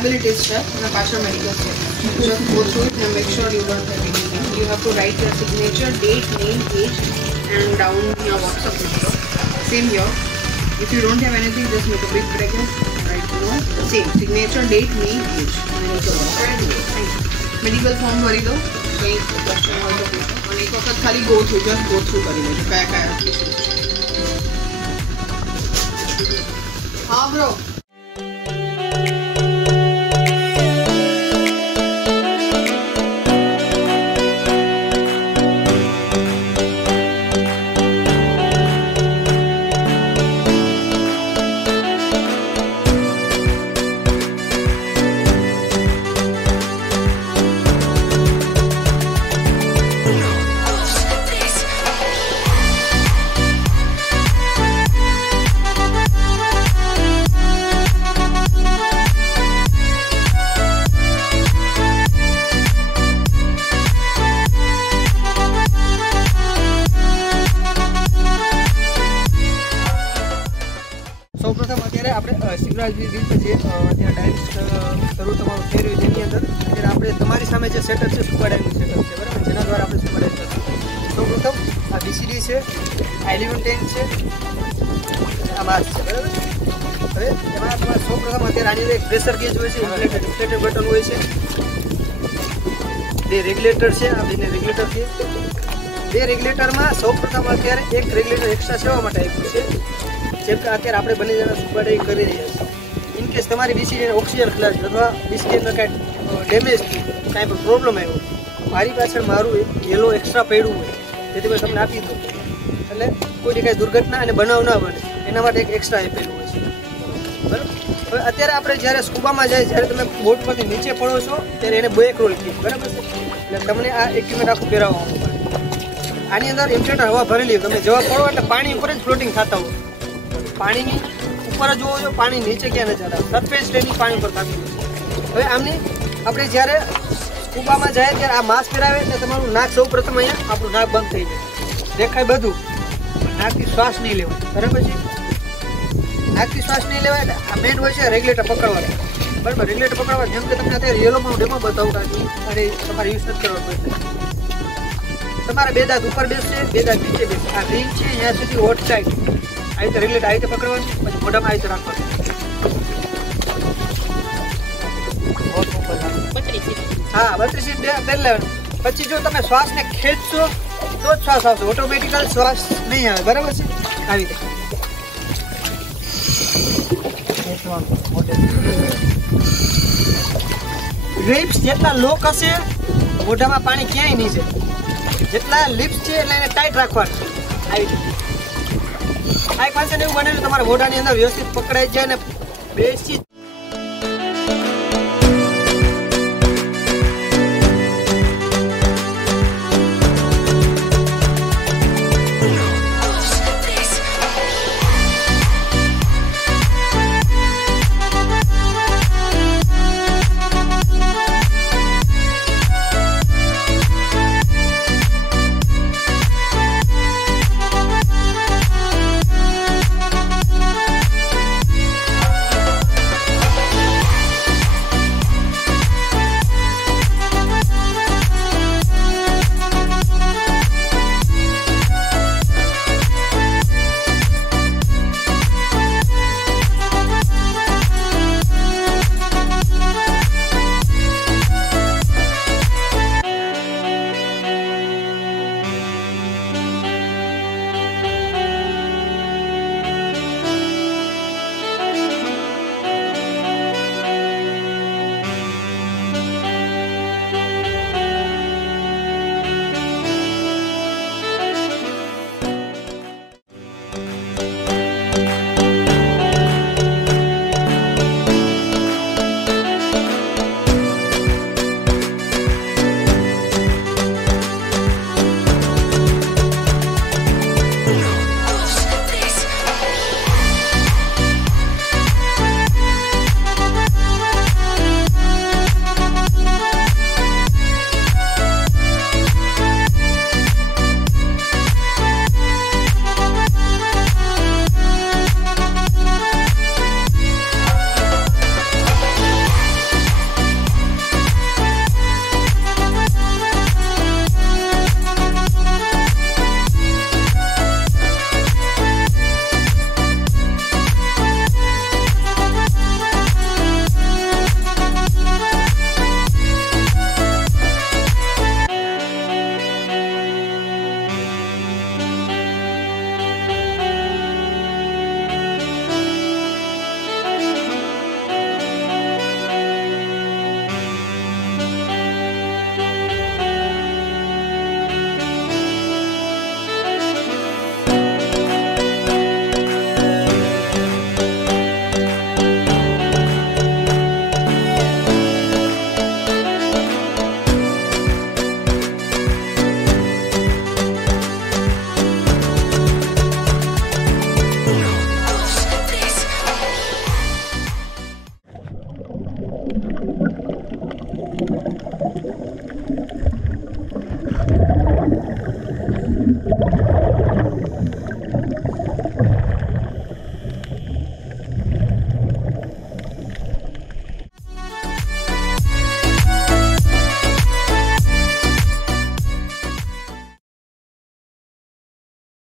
liabilities છે અને પાછળ medical statement. Just go through it and make sure you don't have anything. You have to write your signature, date, name, age, and down your WhatsApp number. Same here. If you don't have anything, just make a big bracket. Write no. Same signature, date, name, age. Medical form ભરી દો. કઈ question હોય તો પૂછો. અને એક વખત ખાલી go through કરી લેજો કયા હા બ્રો. સૌપ્રથમ અત્યારે આપણે સિગ્નલ રીતે જે અત્યારે ડાયરેક્ટ શરૂ તમારું થઈ રહ્યું જેની અંદર અત્યારે આપણે તમારી સામે જે સેટઅપ છે સ્કુબા ડાઇવિંગ સેટઅપ છે બરાબર, જેના દ્વારા આપણે સ્કુબા ડાઇવિંગ કરીશું. સૌપ્રથમ આ બીસીડી છે, આ 1110 છે, આ માસ છે બરાબર. હવે એમાં તમારે સૌપ્રથમ અત્યારે આની અંદર એક પ્રેશર ગેજ હોય છે, ઇન્ફ્લેટર બટન હોય છે, બે રેગ્યુલેટર છે, આ બેને રેગ્યુલેટર છે. બે રેગ્યુલેટરમાં સૌપ્રથમ અત્યારે એક રેગ્યુલેટર એક્સ્ટ્રા સેવા માટે આપ્યું છે. જેમ કે અત્યારે આપણે બંને જણા સ્કુબા ડાઇવિંગ કરી રહ્યા છીએ. ઇનકેસ તમારી બીસીડીને ઓક્સિજન ખલાસ અથવા બીસીડીને કાંઈ ડેમેજ કાંઈ પણ પ્રોબ્લેમ આવ્યો, મારી પાછળ મારું યેલો એક્સ્ટ્રા પડ્યું હોય જેથી મેં તમને આપી દઉં, એટલે કોઈની કાંઈ દુર્ઘટના અને બનાવ ના બને એના માટે એક એક્સ્ટ્રા આપેલું હોય છે બરાબર. હવે અત્યારે આપણે જ્યારે સ્કુબામાં જાય, જ્યારે તમે બોટ પરથી નીચે પડો છો ત્યારે એને બ્રેક રોલ કીધું બરાબર છે, એટલે તમને આ ઇક્વિપમેન્ટ આખું પહેરાવવાનું પડે. આની અંદર ઇન્ફ્લેટર હવા ભરેલી હોય, તમે જવા પડો એટલે પાણી ઉપર જ ફ્લોટિંગ થતા હોય, પાણીની ઉપર જ જોવો છો, પાણી નીચે ક્યાં ન જતા, સરફેસ ટ્રેનિંગ પાણી ઉપર થતી હોય. હવે આમની આપણે જ્યારે સ્કુબામાં જાય ત્યારે આ માસ્ક પહેરાવે એટલે તમારું નાક સૌ પ્રથમ અહીંયા આપણું નાક બંધ થઈ જાય, દેખાય બધું, નાકથી શ્વાસ નહીં લેવાય બરાબર છે. નાકથી શ્વાસ નહીં લેવાય એટલે આ મેન હોય છે રેગ્યુલેટર પકડવાનું બરાબર. રેગ્યુલેટર પકડવા જેમ કે તમને અત્યારે યેલોમાં ડેમો બતાવું કાંઈ અને તમારે યુઝ નથી કરવો પડશે. તમારે બે દાંત ઉપર બેસશે, બે દાંત નીચે બેસશે. આ ગ્રીન છે અહીંયા સુધી હોટ સાઈડ આ રીતે રેગ્યુલેટર આ રીતે પકડવાનું, પછી મોઢામાં આ રીતે રાખવાનું. હા 32 સીટ પહેરી લેવાનું. પછી જો તમે શ્વાસને ખેંચશો તો જ શ્વાસ આવશે, ઓટોમેટિકલ શ્વાસ નહીં આવે બરાબર છે. આવી રીતે લિપ્સ જેટલા લોક હશે મોઢામાં પાણી ક્યાંય નહીં છે, જેટલા લિપ્સ છે એટલે એને ટાઈટ રાખવાનું. આવી રીતે આ એક પાસે એવું બનેલું તમારા મોઢાની અંદર વ્યવસ્થિત પકડાઈ જાય ને બેસી